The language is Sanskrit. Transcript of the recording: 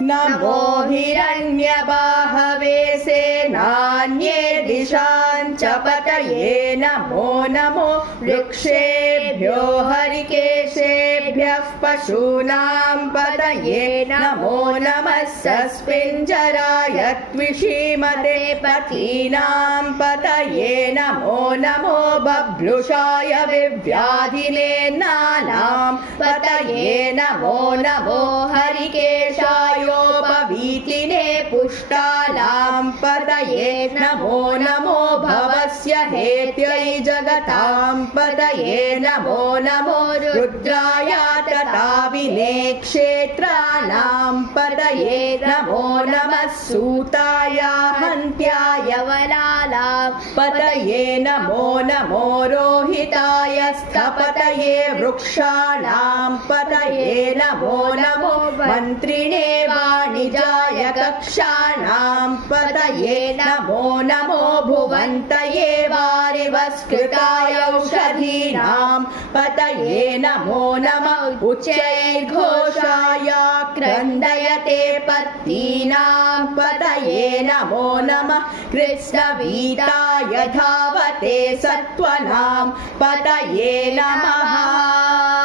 नमो हिरण्यबाहवे सेनान्ये दिशां च पतये नमो नमो वृक्षेभ्यो हरिकेशेभ्यः पशूनां पतये नमो नमः सस्पिञ्जराय त्विषीमते पतीनां पतये नमो नमो बभ्रुषाय विव्याधिने नानां पतये नमो नमो हरिकेशायोपवीतिने पुष्टानां पतये नमो नमो भवस्य हेत्यै जगतां पतये नमो नमो रुद्राय तताविने क्षेत्राणां पतये नमो नमः सूताय हन्त्याय वलालां पतये नमो नमो रोहिताय स्थपतये वृक्षाणां पतये नमो नमो मन्त्रिणे वाणिजाय कक्षाणां पतये नमो नमो भुवन्तये वारिवस्कृताय औषधीनां पतये नमो नमः उच्चैर्घोषाय क्रन्दयते पत्नीनां पतये नमो नमः कृष्णवीताय धावते सत्त्वनां पतये नमः।